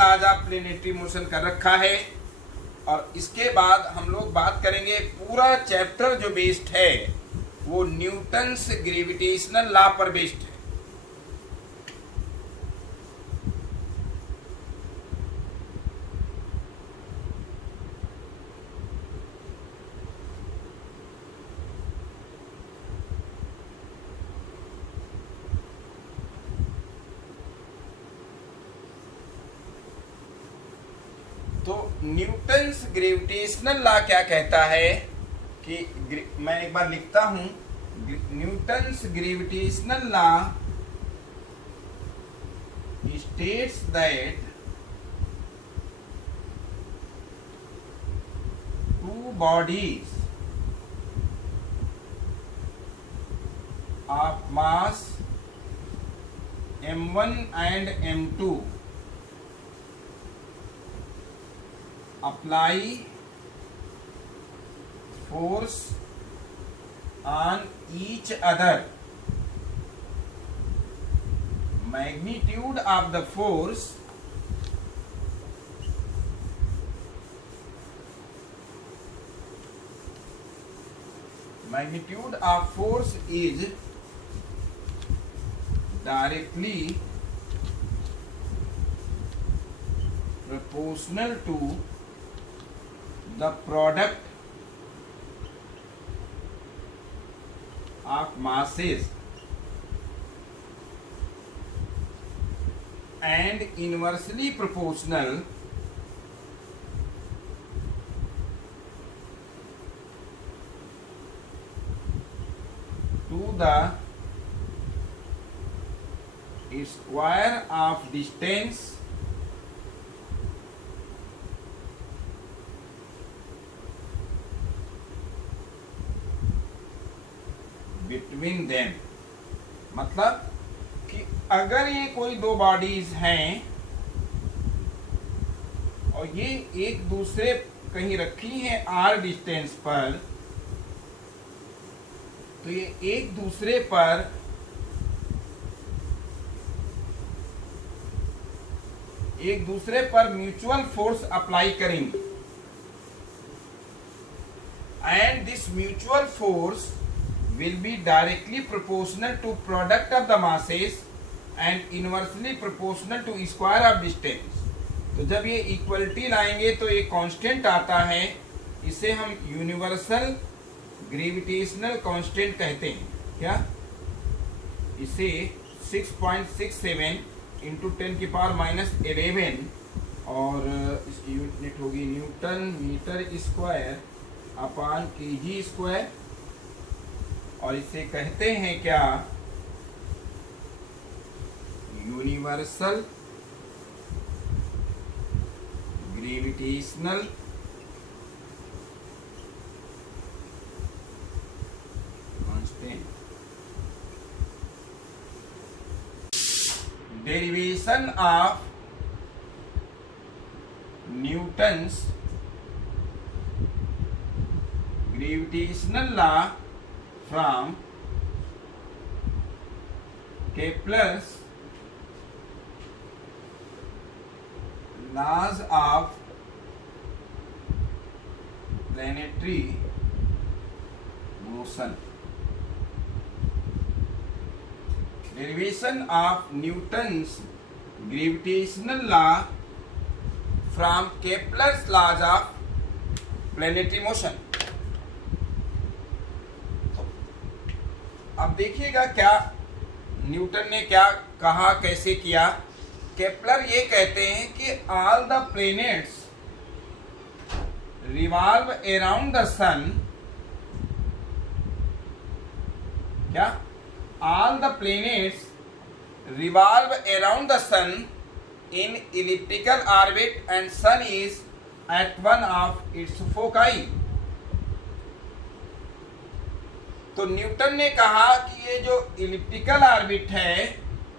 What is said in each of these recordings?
Laws of planetary motion कर रखा है। और इसके बाद हम लोग बात करेंगे, पूरा चैप्टर जो बेस्ड है वो न्यूटन्स ग्रेविटेशनल लॉ पर बेस्ड है। तो न्यूटन्स ग्रेविटेशनल लॉ क्या कहता है कि मैं एक बार लिखता हूं, Newton's gravitational law states that two bodies of mass m1 and m2 apply force on each other. Magnitude of the force is directly proportional to the product of masses and inversely proportional to the square of distance between them। मतलब कि अगर ये कोई दो bodies हैं और ये एक दूसरे कहीं रखी हैं r डिस्टेंस पर, तो ये एक दूसरे पर म्यूचुअल फोर्स अप्लाई करेंगे and this mutual force will be directly proportional to product of the masses and inversely proportional to square of distance। तो जब ये इक्वलिटी लाएंगे तो एक कांस्टेंट आता है, इसे हम यूनिवर्सल ग्रेविटेशनल कांस्टेंट कहते हैं। क्या इसे 6.67 इंटू 10⁻⁻11 और इसकी यूनिट होगी newton metre square upon KG square, और इसे कहते हैं क्या, universal gravitational constant. Derivation of Newton's gravitational law from Kepler's laws of planetary motion। Derivation of Newton's gravitational law from Kepler's laws of planetary motion। अब देखिएगा क्या Newton ने क्या कहा, कैसे किया। केपलर ये कहते हैं कि all the planets revolve around the sun, क्या all the planets revolve around the sun in elliptical orbit and sun is at one of its foci. तो न्यूटन ने कहा कि ये जो इलिप्टिकल ऑर्बिट है,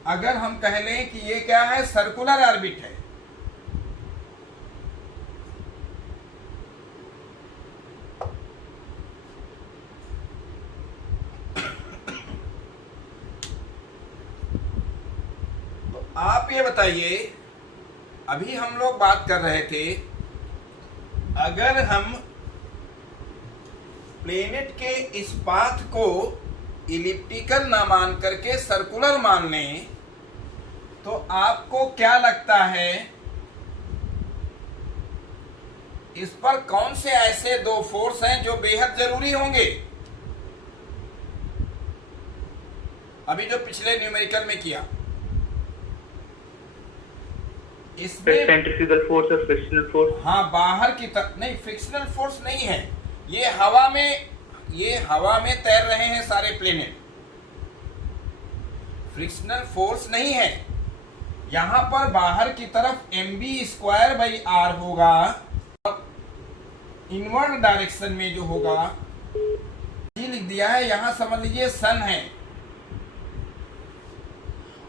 अगर हम कह लें कि ये क्या है, सर्कुलर ऑर्बिट है, तो आप ये बताइए, अभी हम लोग बात कर रहे थे, अगर हम प्लेनेट के इस पाथ को इलिप्टिकल ना मान करके सर्कुलर मान लें, तो आपको क्या लगता है इस पर कौन से ऐसे दो फोर्स हैं जो बेहद जरूरी होंगे? अभी जो पिछले न्यूमेरिकल में किया, इसमें सेंट्रीफ्यूगल फोर्स और फ्रिक्शनल फोर्स। हाँ, बाहर की तरफ नहीं, फ्रिक्शनल फोर्स नहीं है, ये हवा में तैर रहे हैं सारे प्लेनेट, फ्रिक्शनल फोर्स नहीं है। यहां पर बाहर की तरफ mv²/r होगा, इनवर्ड डायरेक्शन में जो होगा, ये लिख दिया है, यहां समझ लीजिए सन है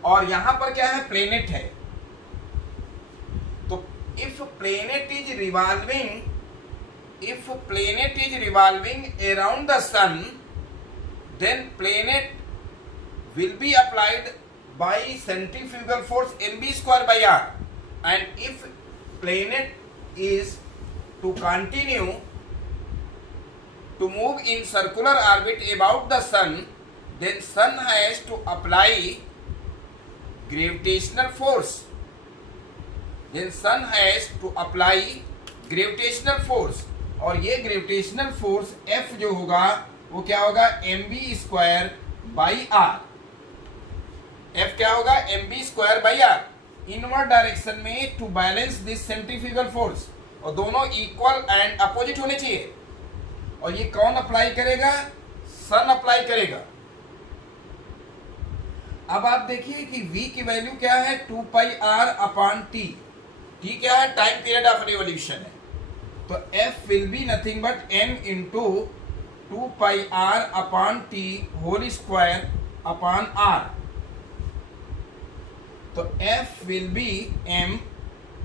और यहां पर क्या है, प्लेनेट है। तो if planet is revolving around the sun, then planet will be applied by centrifugal force mv²/r, and if planet is to continue to move in circular orbit about the sun, then sun has to apply gravitational force. और ये gravitational force F जो होगा वो क्या होगा, mv²/r। F क्या होगा, mv²/r। Inward direction में to balance this centrifugal force, और दोनों इक्वल एंड अपोजिट होने चाहिए। और ये कौन अप्लाई करेगा, सन अप्लाई करेगा। अब आप देखिए कि v की वैल्यू क्या है, 2πr/t। t क्या है, टाइम पीरियड ऑफ रिवोल्यूशन है। तो F will be nothing but m into 2πr/t² तो F will be m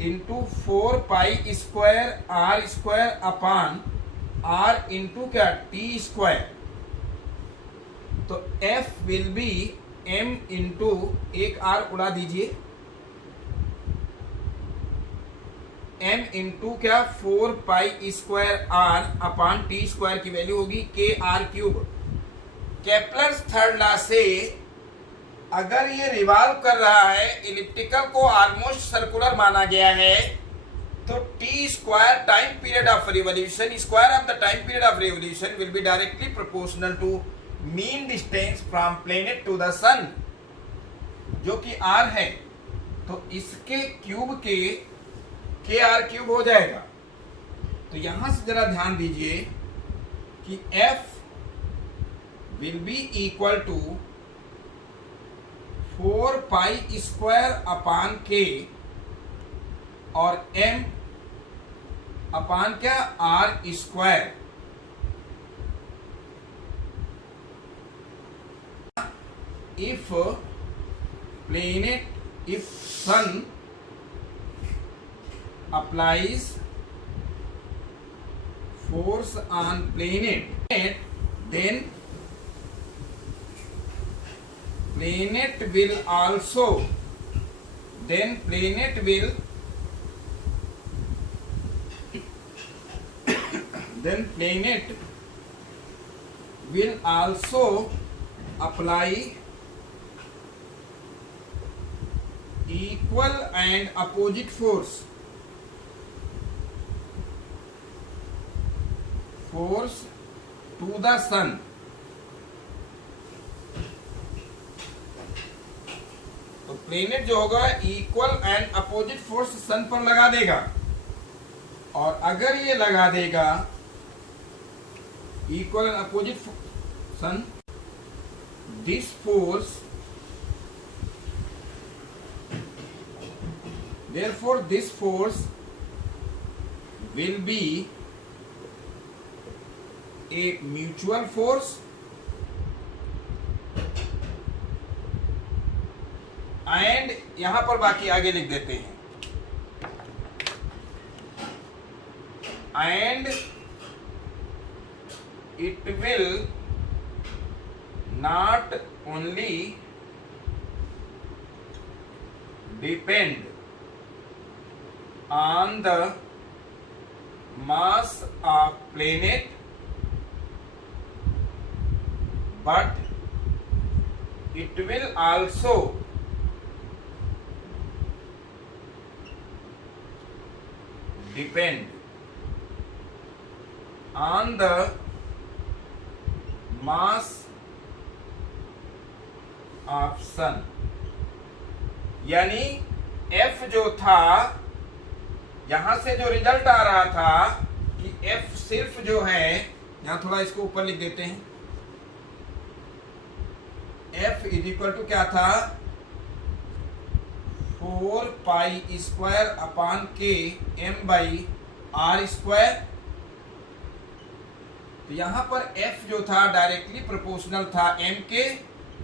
into 4π²r² into क्या, t²। तो F will be m into, एक r उड़ा दीजिए, m इंटू क्या, 4π²r/t² की वैल्यू होगी kr³। केपलर्स थर्ड लॉ से अगर ये रिवॉल्व कर रहा है, इलिप्टिकल को ऑलमोस्ट सर्कुलर माना गया है, तो t² time period of revolution, square of the time period of revolution will be directly proportional to mean distance from planet to the sun, जो कि r है। तो इसके क्यूब के kr³ हो जाएगा। तो यहां से जरा ध्यान दीजिए कि F will be equal to 4π² और m अपान क्या, r²। if sun applies force on planet, then planet will also apply equal and opposite force to the sun। तो प्लेनेट जो होगा equal and opposite force sun पर लगा देगा, और अगर ये लगा देगा equal and opposite sun, this force, therefore this force will be a mutual force and यहां पर बाकी आगे लिख देते हैं, and it will not only depend on the mass of planet, but it will also depend on the mass of sun। यानी F जो था, यहां से जो रिजल्ट आ रहा था कि F सिर्फ जो है, यहां थोड़ा इसको ऊपर लिख देते हैं, F इज इक्वल टू क्या था, 4 पाई स्क्वायर अपान के m बाई आर स्क्वायर। तो यहां पर F जो था डायरेक्टली प्रोपोर्शनल था m के,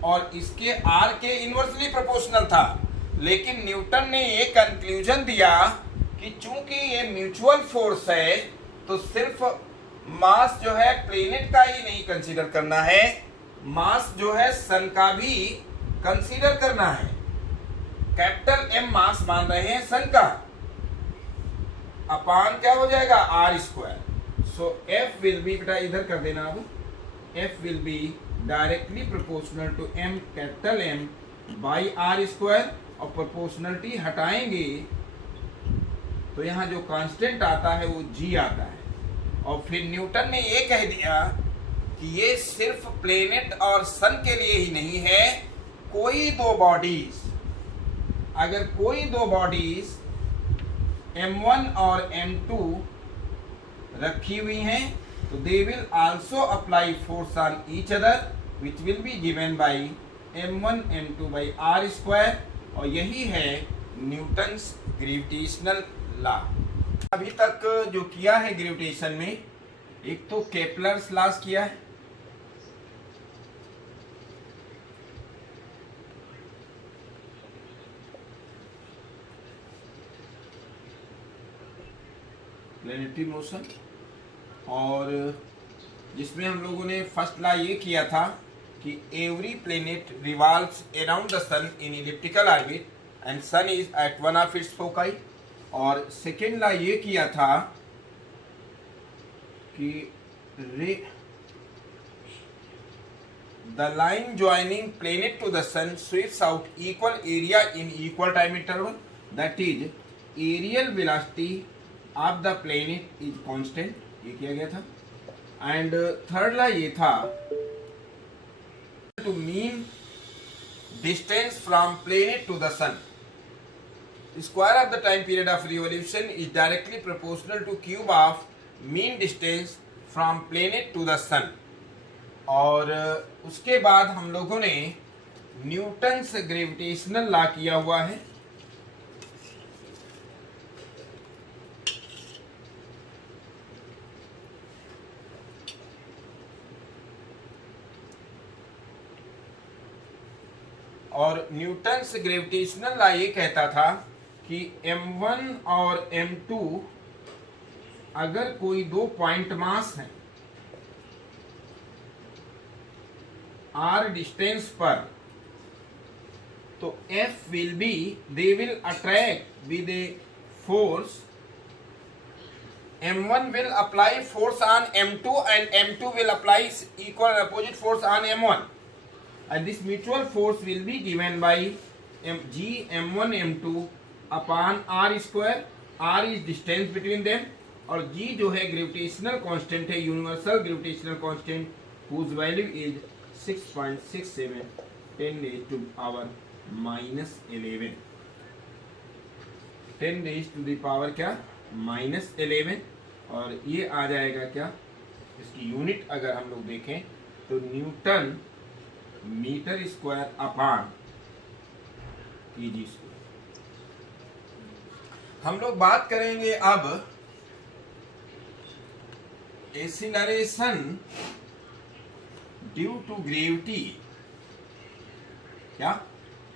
और इसके r के इनवर्सली प्रोपोर्शनल था। लेकिन न्यूटन ने ये कंक्लूजन दिया कि चूंकि ये म्यूचुअल फोर्स है, तो सिर्फ मास जो है प्लेनेट का ही नहीं कंसीडर करना है, मास जो है सन का भी कंसीडर करना है। कैपिटल M मास मान रहे हैं सन का, अपान क्या हो जाएगा, R square. So F will be, बेटा इधर कर देना, अब F will be directly proportional to M, capital M by are square. और प्रोपोर्शनलिटी हटाएंगे तो यहाँ जो कांस्टेंट आता है वो G आता है। और फिर न्यूटन ने ये कह दिया कि ये सिर्फ प्लेनेट और सन के लिए ही नहीं है, कोई दो बॉडीज, अगर कोई दो बॉडीज M1 और M2 रखी हुई हैं, तो they will also apply force on each other, which will be given by M1 M2 by are square. और यही है न्यूटन्स ग्रेविटेशनल लॉ। अभी तक जो किया है ग्रेविटेशन में, एक तो केपलर्स लॉस किया है, प्लैनेटरी मोशन, और जिसमें हम लोगों ने फर्स्ट लॉ ये किया था कि every planet revolves around the sun in elliptical orbit and sun is at one of its foci. और सेकेंड लॉ ये किया था कि the line joining planet to the sun sweeps out equal area in equal time interval, that is areal velocity of the planet is constant, ये किया गया था। And third law ये था to mean distance from planet to the sun, square of the time period of revolution is directly proportional to cube of mean distance from planet to the sun। और उसके बाद हम लोगों ने Newton's gravitational law किया हुआ है। और न्यूटन्स ग्रेविटेशनल लॉ ये कहता था कि M1 और M2 अगर कोई दो पॉइंट मास है r डिस्टेंस पर, तो F will B, they will attract with a force, M1 will apply force on M2 and M2 will apply equal and opposite force on M1, and this mutual force will be given by G M1 M2 upon R square। R is distance between them, और G जो है gravitational constant है, universal gravitational constant, whose value is 6.67 10 raised to power -11, 10 raised to the power क्या, -11। और ये आ जाएगा क्या, इसकी यूनिट अगर हम लोग देखें तो newton metre square upon KG square. हम लोग बात करेंगे अब एक्सीलरेशन ड्यू टू ग्रेविटी। क्या,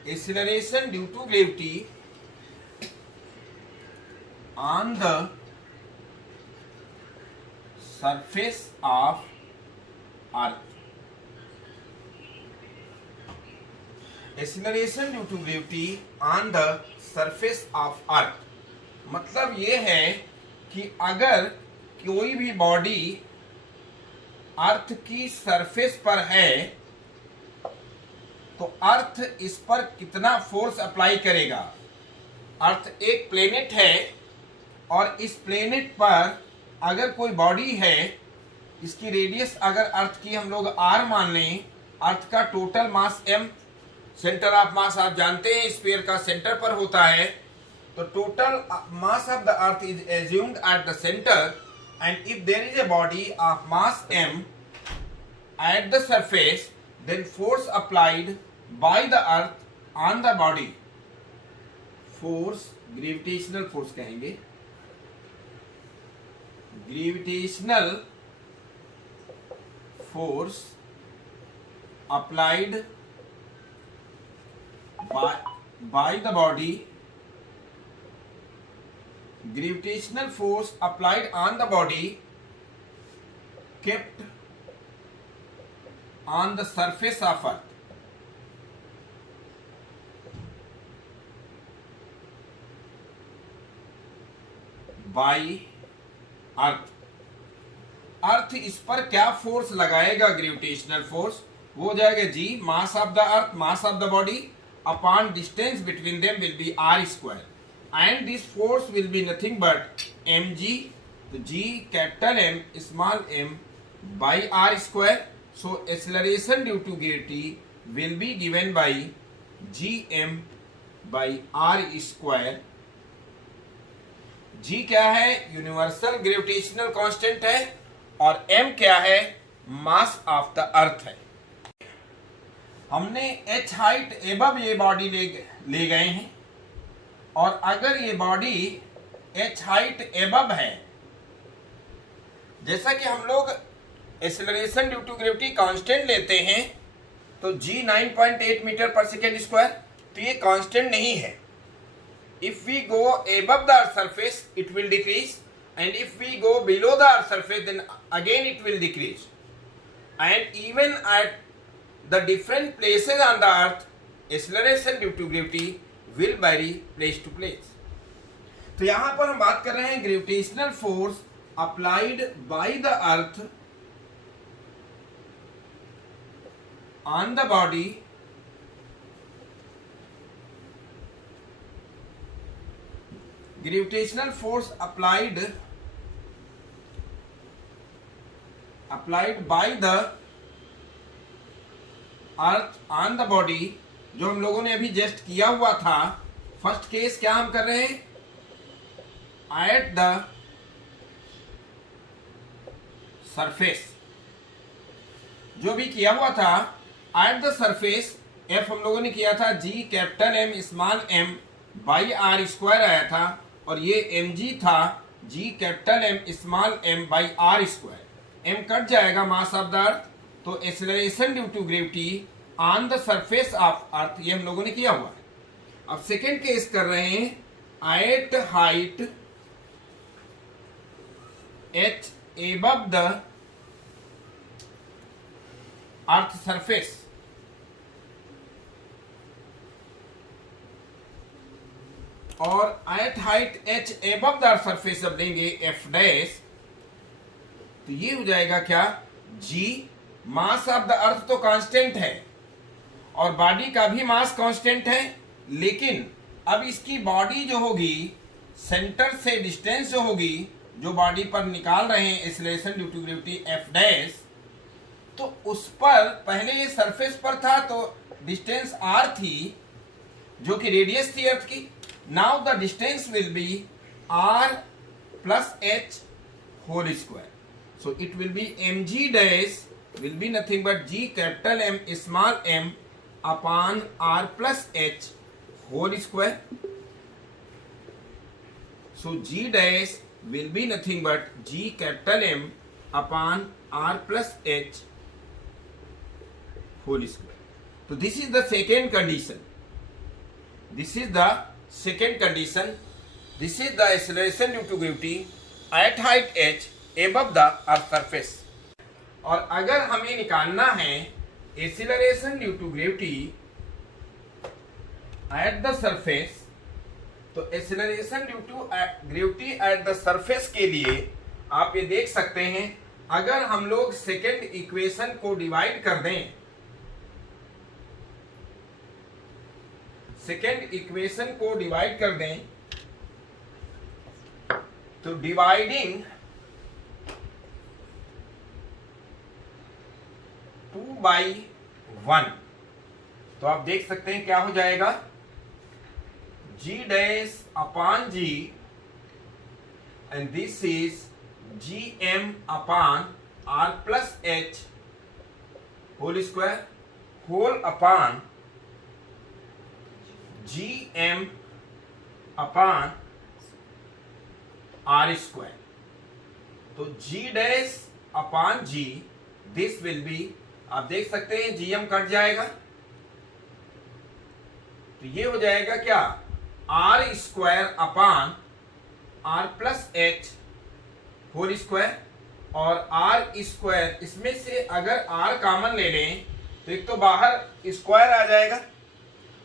acceleration due to gravity on the surface of earth. acceleration due to gravity on the surface of earth। मतलब ये है कि अगर कोई भी बॉडी अर्थ की सरफेस पर है तो अर्थ इस पर कितना फोर्स अप्लाई करेगा। अर्थ एक प्लेनेट है और इस प्लेनेट पर अगर कोई बॉडी है, इसकी रेडियस अगर अर्थ की हम लोग r मान लें, अर्थ का total mass m, centre of mass आप जानते हैं स्फीयर का सेंटर पर होता है, तो total mass of the earth is assumed at the centre and if there is a body of mass m at the surface, then force applied by the earth on the body, force gravitational force कहेंगे, gravitational force applied by the body, gravitational force applied on the body kept on the surface of earth by earth। अर्थ इस पर क्या force लगाएगा, gravitational force, वो हो जाएगा g mass of the earth, mass of the body upon distance between them will be r square and this force will be nothing but mg, तो g capital M small m by r square. So acceleration due to gravity will be given by gm by r square। g क्या है, universal gravitational constant है, और m क्या है, मास of the अर्थ है। हमने h height above ये body ले गए हैं, और अगर ये बॉडी h हाइट एबव है, जैसा कि हम लोग acceleration due to gravity constant लेते हैं, तो g 9.8 metre per second square, तो ये कांस्टेंट नहीं है। If we go above the earth surface it will decrease and if we go below the earth surface then again it will decrease and even at the different places on the earth acceleration due to gravity will vary place to place. तो यहां पर हम बात कर रहे हैं gravitational force applied by the earth on the body gravitational force applied by the earth on the body, जो हम लोगों ने अभी जस्ट किया हुआ था। फर्स्ट केस क्या हम कर रहे हैं, एट द सरफेस, जो भी किया हुआ था एट द सरफेस, एफ हम लोगों ने किया था g capital m small m by are square आया था, और ये एम जी था g capital m small m by are square. M cut जाएगा मास ऑफ द अर्थ, तो acceleration due to gravity on the surface of earth, ये हम लोगों ने किया हुआ है। अब सेकेंड केस कर रहे हैं at height h above the earth surface, और at height h above the surface जब लेंगे f डैश, तो ये हो जाएगा क्या, g mass of the earth तो कांस्टेंट है और बॉडी का भी मास कांस्टेंट है, लेकिन अब इसकी बॉडी जो होगी सेंटर से डिस्टेंस जो होगी, जो बॉडी पर निकाल रहे हैं acceleration due to gravity f dash, तो उस पर पहले ये सरफेस पर था तो डिस्टेंस r थी जो कि रेडियस थी अर्थ की। Now the distance will be r plus h whole square, so it will be mg dash will be nothing but g capital M small m upon r plus h whole square. So g dash will be nothing but g capital M upon r plus h whole square. So this is the second condition. This is the second condition. This is the acceleration due to gravity at height h above the earth surface. और अगर हमें निकालना है acceleration due to gravity at the surface, तो acceleration due to gravity at the surface के लिए आप ये देख सकते हैं, अगर हम लोग सेकेंड इक्वेशन को डिवाइड कर दें, सेकेंड इक्वेशन को डिवाइड कर दें, तो डिवाइडिंग 2/1, तो आप देख सकते हैं क्या हो जाएगा, G dash upon G and this is GM upon R plus H whole square whole upon GM upon R square. तो G dash upon G this will be, आप देख सकते हैं GM कट जाएगा, तो ये हो जाएगा क्या, R square upon R plus H whole square, और R स्क्वायर, इसमें से अगर R कॉमन ले लें तो एक तो बाहर स्क्वायर आ जाएगा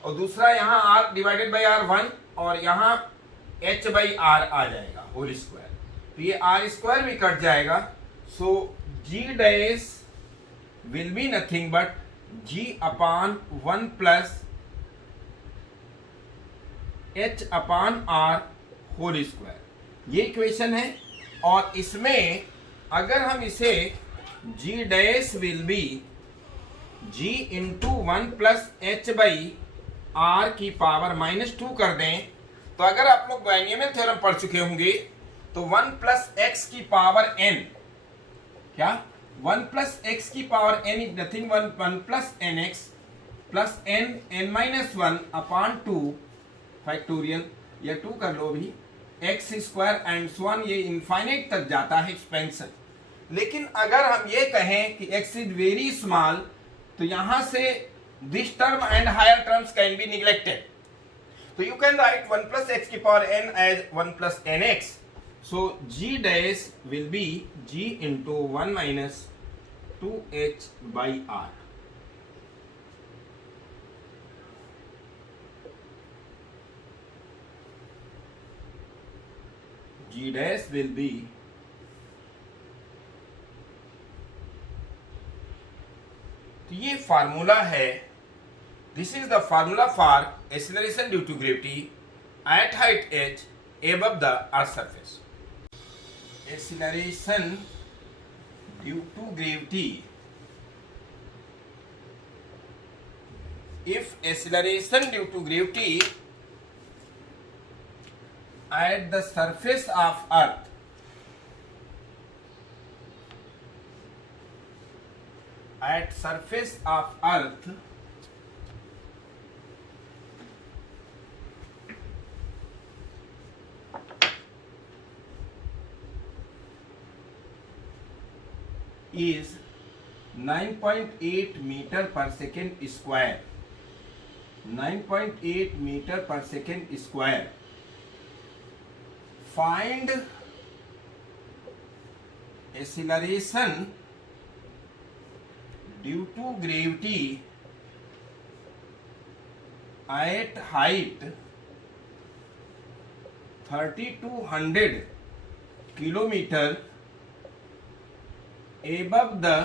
और दूसरा यहाँ R डिवाइडेड बाई R 1 और यहाँ H बाई R आ जाएगा होल स्क्वायर, तो ये R स्क्वायर भी कट जाएगा। So G dash will be nothing but G upon 1 plus H upon R whole square, ये इक्वेशन है। और इसमें अगर हम इसे G dash will be G into 1 plus H by R की पावर -2 कर दें, तो अगर आप लोग बाइनोमियल थ्योरम पढ़ चुके होंगे तो 1 प्लस x की पावर n, क्या 1 प्लस x की power n is nothing 1 plus nx plus n-1 upon 2 factorial, या 2 कर लो भी, x square and so on, ये इनफाइनाइट तक जाता है एक्सपेंशन। लेकिन अगर हम ये कहें कि x इज वेरी स्मॉल, तो यहां से this term and higher terms can be neglected, तो you can write 1 plus x की power n as 1 plus nx। So g dash will be g into 1 minus 2h by r। G dash will be तो ये formula है, this is the formula for acceleration due to gravity at height h above the earth surface। Acceleration due to gravity, if acceleration due to gravity at the surface of earth is 9.8 meter per second square, 9.8 meter per second square, find acceleration due to gravity at height 3200 kilometer above the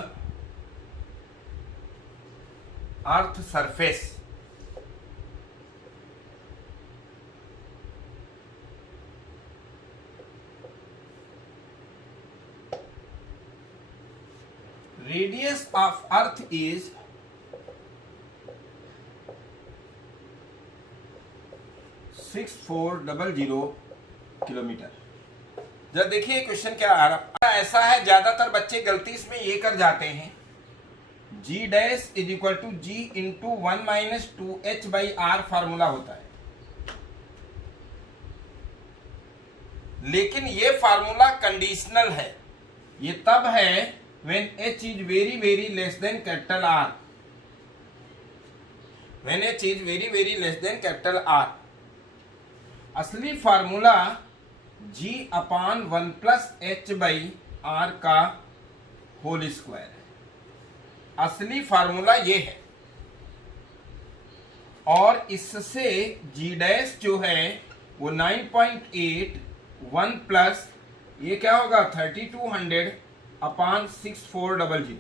earth surface। Radius of earth is 6400 kilometre. जब देखिए question क्या आ रहा, ऐसा है ज्यादातर बच्चे गलती इसमें ये कर जाते हैं, G dash is equal to G into 1 minus 2h by R formula होता है, लेकिन ये फार्मूला कंडीशनल है, ये तब है when h is very less than capital R, when h is very less than capital R। असली formula G upon 1 plus h by R का होल स्क्वायर है, असली फार्मूला ये है। और इससे G डैश जो है वो 9.8 1 प्लस ये क्या होगा 3200 अपॉन 6400।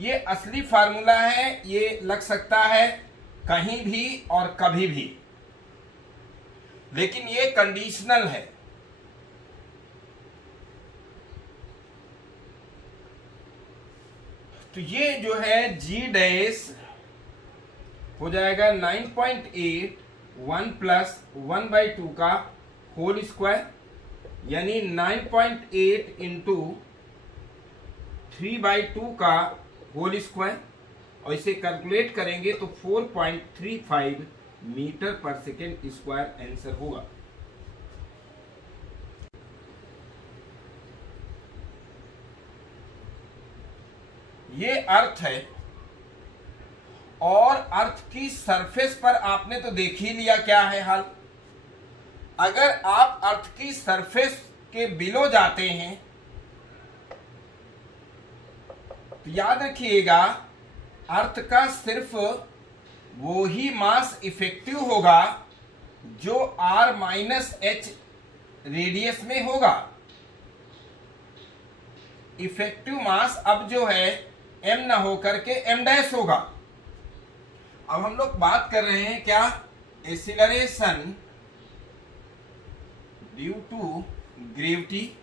ये असली फार्मूला है, ये लग सकता है कहीं भी और कभी भी, लेकिन ये कंडीशनल है। तो ये जो है जी डैश हो जाएगा 9.8 1 प्लस 1/2 का होल स्क्वायर, यानी 9.8 इंटू 3/2 का होल स्क्वायर, और इसे कैलकुलेट करेंगे तो 4.35 metre per second square answer होगा। ये अर्थ है, और अर्थ की सरफेस पर आपने तो देख ही लिया क्या है हाल। अगर आप अर्थ की सरफेस के बिलो जाते हैं तो याद रखिएगा अर्थ का सिर्फ वो ही मास इफेक्टिव होगा जो r माइनस एच रेडियस में होगा। इफेक्टिव मास अब जो है m ना होकर के m डैश होगा। अब हम लोग बात कर रहे हैं क्या, एक्सीलरेशन ड्यू टू ग्रेविटी।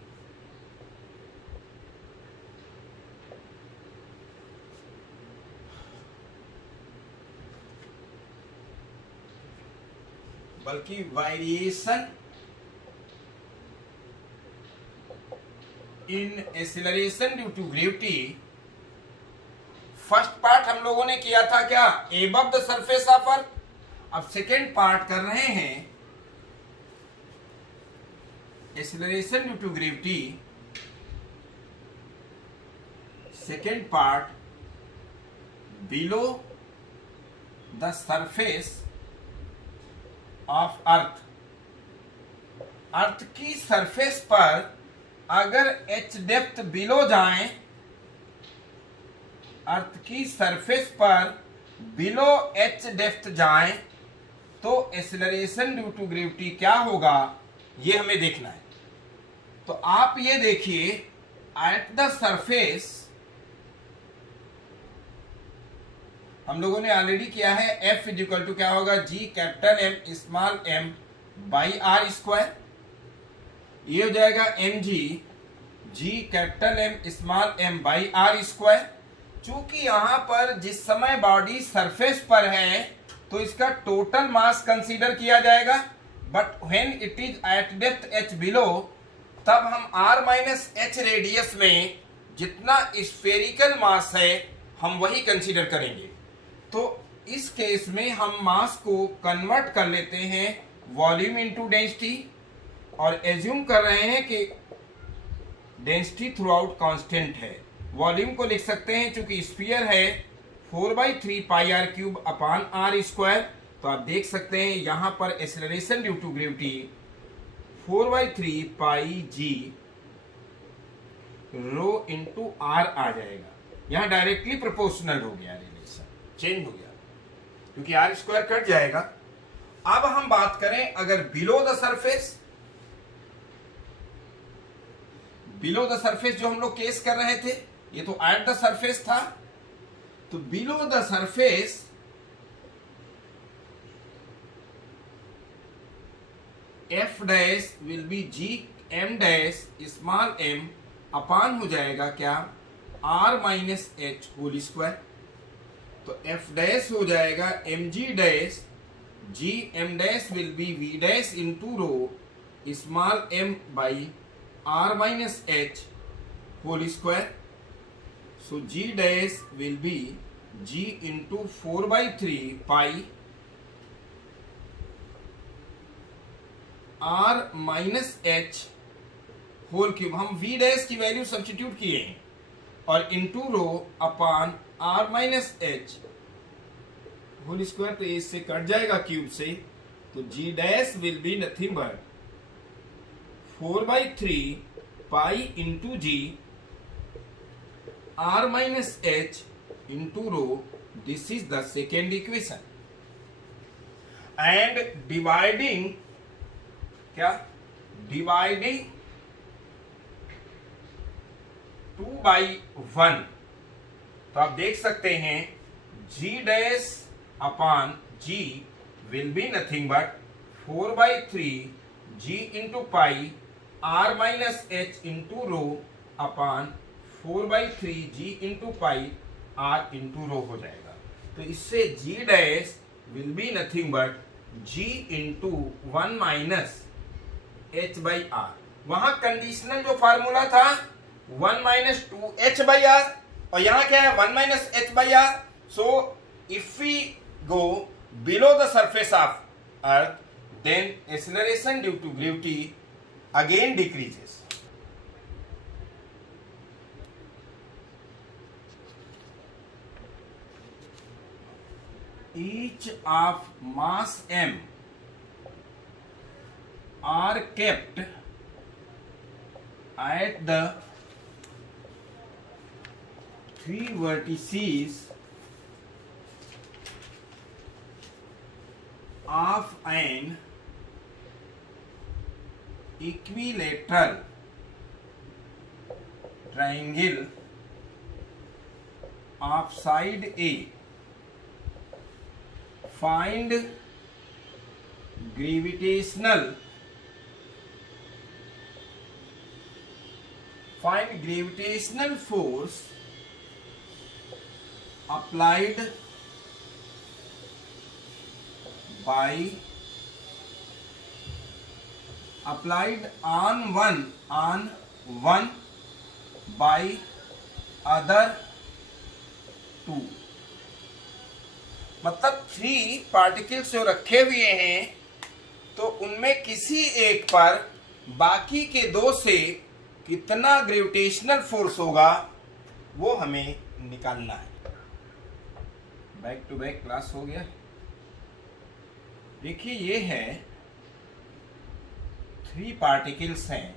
बल्कि variation in acceleration due to gravity. First part हम लोगों ने किया था क्या, above the surface of earth. अब सेकेंड पार्ट कर रहे हैं acceleration due to gravity, second part below the surface of earth. Earth की सरफेस पर अगर एच डेप्थ बिलो जाएं, अर्थ की सरफेस पर बिलो एच डेप्थ जाएं तो एक्सीलरेशन ड्यू टू ग्रेविटी क्या होगा ये हमें देखना है। तो आप ये देखिए एट द सरफेस हम लोगों ने ऑलरेडी किया है, F इक्वल टू क्या होगा g capital M small m by are square. ये हो जाएगा mg g capital M small m by are square. चूंकि यहां पर जिस समय बॉडी सरफेस पर है तो इसका टोटल मास कंसीडर किया जाएगा, but when it is eight depth h below तब हम r माइनस एच रेडियस में जितना स्फेरिकल मास है हम वही कंसीडर करेंगे। तो इस केस में हम मास को कन्वर्ट कर लेते हैं वॉल्यूम इनटू डेंसिटी, और एज्यूम कर रहे हैं कि डेंसिटी थ्रू आउट कांस्टेंट है। वॉल्यूम को लिख सकते हैं चूंकि स्फीयर है 4/3 pi r cube upon r square. तो आप देख सकते हैं यहां पर acceleration due to gravity 4/3 pi g rho into r आ जाएगा। यहां डायरेक्टली प्रोपोर्शनल हो गया, रिलेशन चेंज हो गया क्योंकि आर स्क्वायर कट जाएगा। अब हम बात करें अगर below the surface, below the surface जो हम लोग केस कर रहे थे, ये तो एट द सरफेस था, तो below the surface F dash will be G M dash small m upon हो जाएगा क्या r minus H whole square. तो एफ डैश हो जाएगा M G dash G M dash will be V dash into rho small m by r minus H whole square. So g dash will be g into 4/3 pi r minus H whole cube. हम v dash की वैल्यू substitute किए हैं और into rho upon r minus H whole square. तो इससे cut जाएगा cube से, तो g dash will be nothing but 4/3 pi into G r minus H into rho. This is the second equation. And dividing क्या, dividing 2/1, तो आप देख सकते हैं g dash upon g will be nothing but 4/3 g into pi r minus h into rho upon 4/3 g into pi r into rho हो जाएगा। तो इससे g dash will be nothing but g into 1 minus h by R. वहां conditional जो formula था 1 minus 2h by are, और यहां क्या है 1 minus h by R. So if we go below the surface of earth then acceleration due to gravity again decreases. Each of mass m are kept at the three vertices of an equilateral triangle of side A. Find gravitational force applied on one by other two। मतलब 3 particles जो रखे हुए हैं तो उनमें किसी एक पर बाकी के 2 से कितना ग्रेविटेशनल फोर्स होगा वो हमें निकालना है। बैक टू बैक क्लास हो गया। देखिए ये है 3 पार्टिकल्स हैं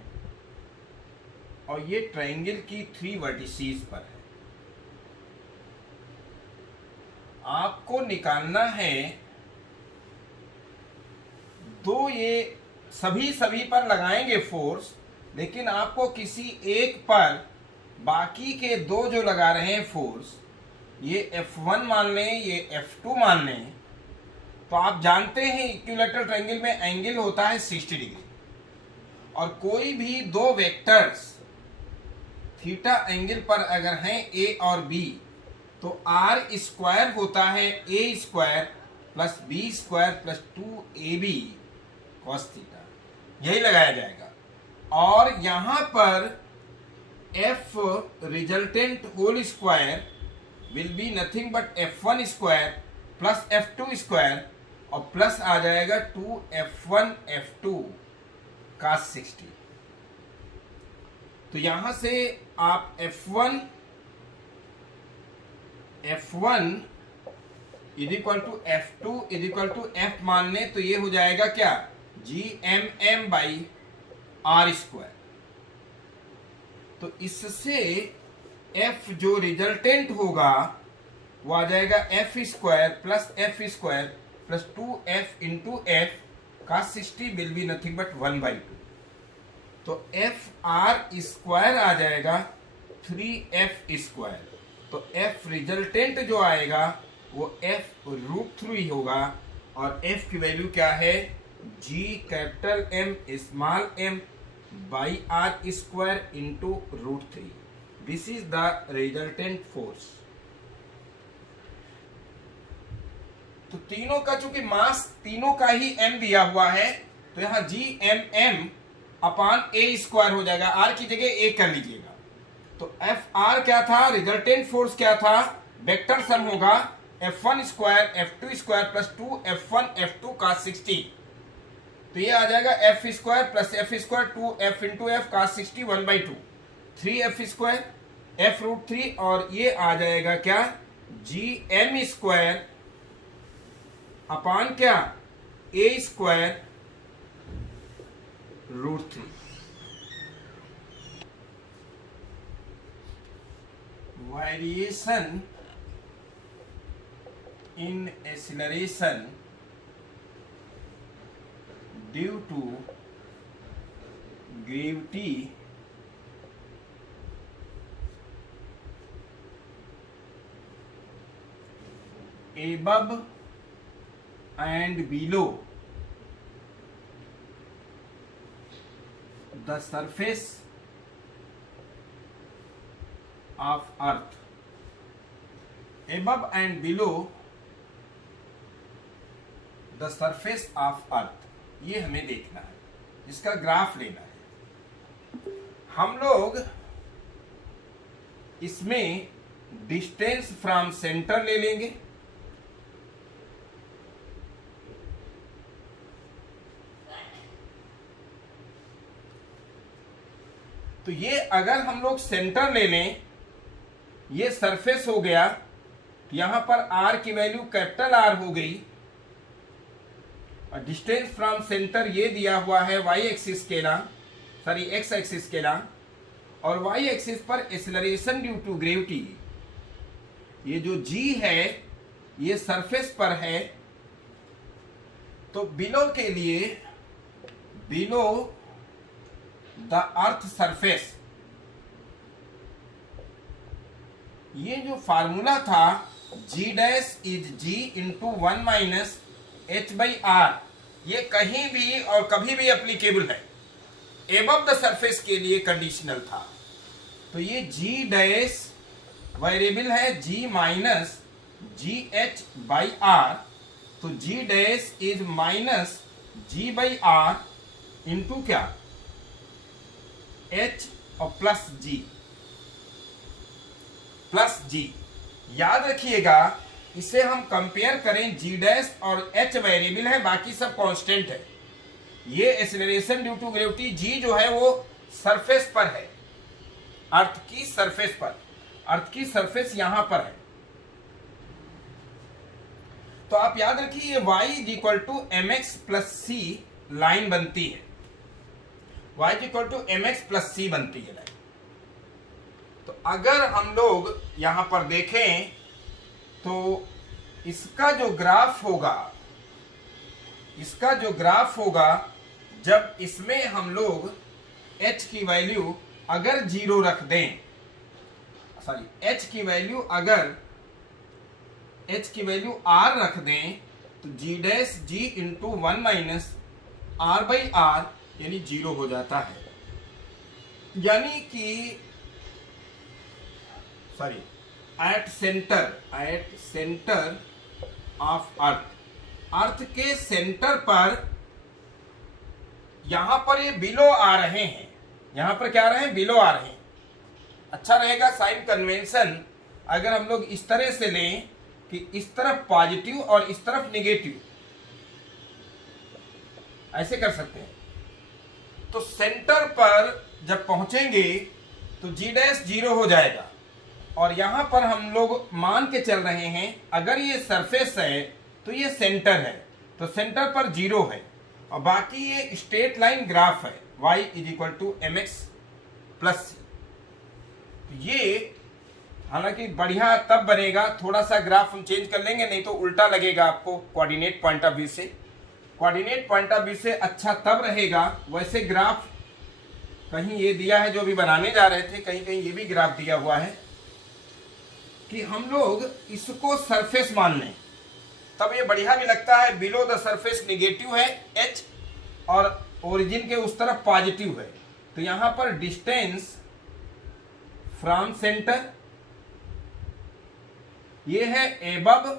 और ये ट्रायंगल की 3 वर्टिसेस पर है। आपको निकालना है 2, ये सभी पर लगाएंगे फोर्स, लेकिन आपको किसी एक पर बाकी के 2 जो लगा रहे हैं फोर्स, ये F1 मान लें, ये F2 मान लें, तो आप जानते हैं इक्विलैटरल ट्रायंगल में एंगल होता है 60 डिग्री, और कोई भी 2 वेक्टर्स थीटा एंगल पर अगर हैं A और B, तो R स्क्वायर होता है A square plus B square plus 2AB cos theta, यही लगाया जाएगा। और यहां पर F resultant whole square will be nothing but F1 square plus F2 square, और प्लस आ जाएगा 2F1 F2 cos 60। तो यहां से आप F1 is equal to F2 is equal to F मान लें, तो ये हो जाएगा क्या, GMM बाई R स्क्वायर। तो इससे F जो रिजल्टेंट होगा वो आ जाएगा F square plus F square plus 2F into F cos 60 will be nothing but 1/2। तो FR स्क्वायर आ जाएगा 3F स्क्वायर। तो F रिजल्टेंट जो आएगा वो F√3 होगा, और F की वैल्यू क्या है, G capital M small m by R square into √3। This is the resultant force. तो तीनों का चूंकि मास तीनों का ही m दिया हुआ है, तो यहां GMM अपॉन A स्क्वायर हो जाएगा, R की जगह A कर लीजिएगा। तो FR क्या था, रिजल्टेंट फोर्स क्या था, वेक्टर सम होगा F1 square F2 square plus 2F1 F2 cos 60। तो ये आ जाएगा F square plus F square 2F into F cos 60 1/2, 3F square F√3, और ये आ जाएगा क्या, GM स्क्वायर अपॉन क्या, A square √3। variation in acceleration due to gravity above and below the surface of earth, above and below the surface of earth, ये हमें देखना है, इसका ग्राफ लेना है। हम लोग इसमें डिस्टेंस फ्रॉम सेंटर ले लेंगे, तो ये अगर हम लोग सेंटर ले लें, ये सरफेस हो गया, यहां पर आर की वैल्यू कैपिटल आर हो गई, और डिस्टेंस फ्रॉम सेंटर ये दिया हुआ है वाई एक्सिस के नाम, सॉरी एक्स एक्सिस के नाम, और वाई एक्सिस पर एक्सेलरेशन ड्यू टू ग्रेविटी, ये जो जी है ये सरफेस पर है, तो बिलो के लिए बिलो द अर्थ सरफेस, ये जो फार्मूला था G dash is G into 1 minus H by R, ये कहीं भी और कभी भी एप्लीकेबल है, एबव द सरफेस के लिए कंडीशनल था। तो ये G डैश वेरिएबल है G minus G H by R, तो G dash is minus G by R into क्या H और प्लस G, याद रखिएगा इसे हम कंपेयर करें, G डैश और H वेरिएबल है, बाकी सब कांस्टेंट है। ये acceleration due to gravity G जो है वो सरफेस पर है, अर्थ की सरफेस पर, अर्थ की सरफेस यहां पर है। तो आप याद रखिए ये y is equal to m x plus c line बनती है, y is equal to m x plus c बनती है लाइन। तो अगर हम लोग यहां पर देखें तो इसका जो ग्राफ होगा, इसका जो ग्राफ होगा जब इसमें हम लोग h की वैल्यू अगर 0 रख दें, सॉरी h की वैल्यू अगर h की वैल्यू r रख दें, तो g dash g into 1 minus r by r यानी 0 हो जाता है। यानी कि sorry at center of earth, earth के सेंटर पर, यहां पर ये बिलो आ रहे हैं, यहां पर क्या आ रहे हैं, बिलो आ रहे हैं। अच्छा रहेगा साइन कन्वेंशन अगर हम लोग इस तरह से लें कि इस तरफ पॉजिटिव और इस तरफ नेगेटिव, ऐसे कर सकते हैं। तो सेंटर पर जब पहुंचेंगे तो G डैश 0 हो जाएगा, और यहां पर हम लोग मान के चल रहे हैं अगर ये सरफेस है तो ये सेंटर है, तो सेंटर पर 0 है, और बाकी ये स्ट्रेट लाइन ग्राफ है y is equal to m x plus c. ये हालांकि बढ़िया तब बनेगा, थोड़ा सा ग्राफ हम चेंज कर लेंगे, नहीं तो उल्टा लगेगा आपको कोऑर्डिनेट पॉइंट ऑफ व्यू से। कोऑर्डिनेट पॉइंट ऑफ व्यू से अच्छा तब रहेगा, वैसे ग्राफ कहीं ये दिया है जो भी बनाने जा रहे थे, कहीं कहीं ये भी ग्राफ दिया हुआ है कि हम लोग इसको सरफेस मान लें, तब ये बढ़िया भी लगता है। बिलो द सरफेस नेगेटिव है h और ओरिजिन के उस तरफ पॉजिटिव है, तो यहां पर डिस्टेंस फ्रॉम सेंटर ये है एबव,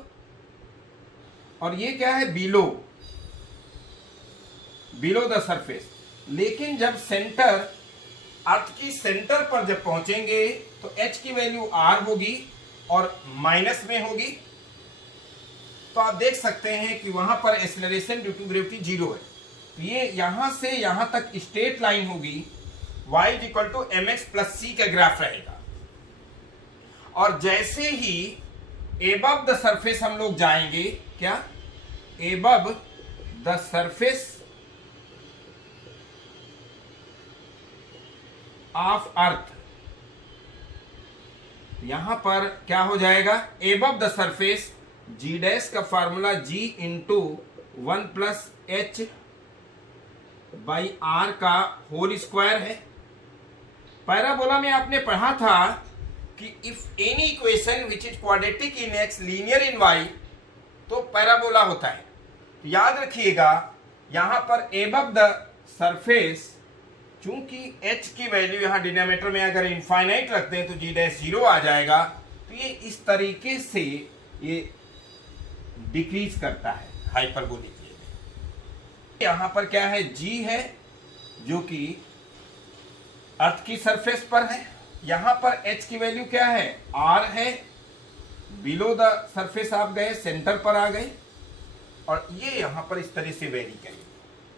और ये क्या है बिलो, बिलो द सरफेस। लेकिन जब सेंटर, अर्थ की सेंटर पर जब पहुंचेंगे तो h की वैल्यू r होगी और माइनस में होगी, तो आप देख सकते हैं कि वहां पर एक्सेलरेशन ड्यू टू ग्रेविटी 0 है। तो ये यहां से यहां तक स्ट्रेट लाइन होगी, y is equal to m x plus c का ग्राफ रहेगा। और जैसे ही एबव द सरफेस हम लोग जाएंगे, क्या above the surface of earth, यहां पर क्या हो जाएगा, above the surface G dash का formula G into 1 plus h by r का होल स्क्वायर है। पैराबोला में आपने पढ़ा था कि if any equation which is quadratic in x linear in y तो पैराबोला होता है। तो याद रखिएगा यहां पर एबव द सरफेस, चूंकि h की वैल्यू यहां डिनोमिनेटर में अगर इनफाइनाइट रखते हैं तो g डैश 0 आ जाएगा। तो ये इस तरीके से ये डिक्रीज करता है हाइपरबोलिक वे में। यहां पर क्या है, g है जो कि अर्थ की सरफेस पर है। यहां पर h की वैल्यू क्या है, r है। बिलो द सरफेस आप गए, सेंटर पर आ गए और ये यहां पर इस तरह से वेरी करेंगे।